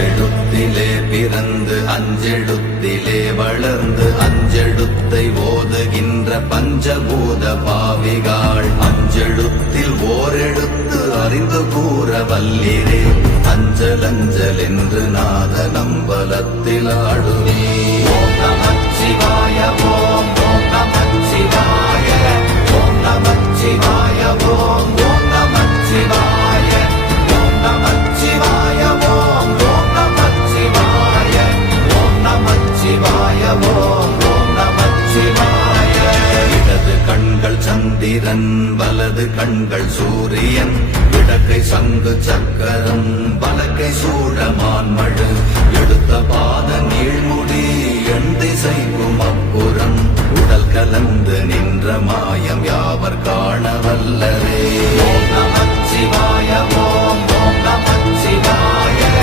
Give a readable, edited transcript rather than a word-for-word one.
அஞ்செழுத்திலே பிறந்து அஞ்செழுத்திலே வளர்ந்து அஞ்செழுத்தை ஓதுகின்ற பஞ்சபூத பாவிகாள் அஞ்செழுத்தில் ஓரெழுத்து அறிந்து கூற வல்லிரே அஞ்சல் அஞ்சல் என்று நாத நம்பலத்தில் ஆடுவே. ஓம் நமச்சிவாய ஓம் ஓம் நமச்சிவாய ஓம் நமச்சிவாய ஓம் ஓம் நமச்சிவாய ஓம் நமச்சிவாய ஓம் ஓம் நமச்சிவாய ஓம் நமச்சிவாய ஓம் ஓம் நமச்சிவாய. இடது கண்கள் சந்திரன் வலது கண்கள் சூரியன் இடக்கை சங்கு சக்கரம் வலக்கை சூடமான் மழு எடுத்த பாத நீழ்முடி எண் திசைக்கும் அப்புறம் உடல் கலந்து நின்ற மாயம் யாவர் காண வல்லரே. ஓம் நமச்சிவாய ஓம்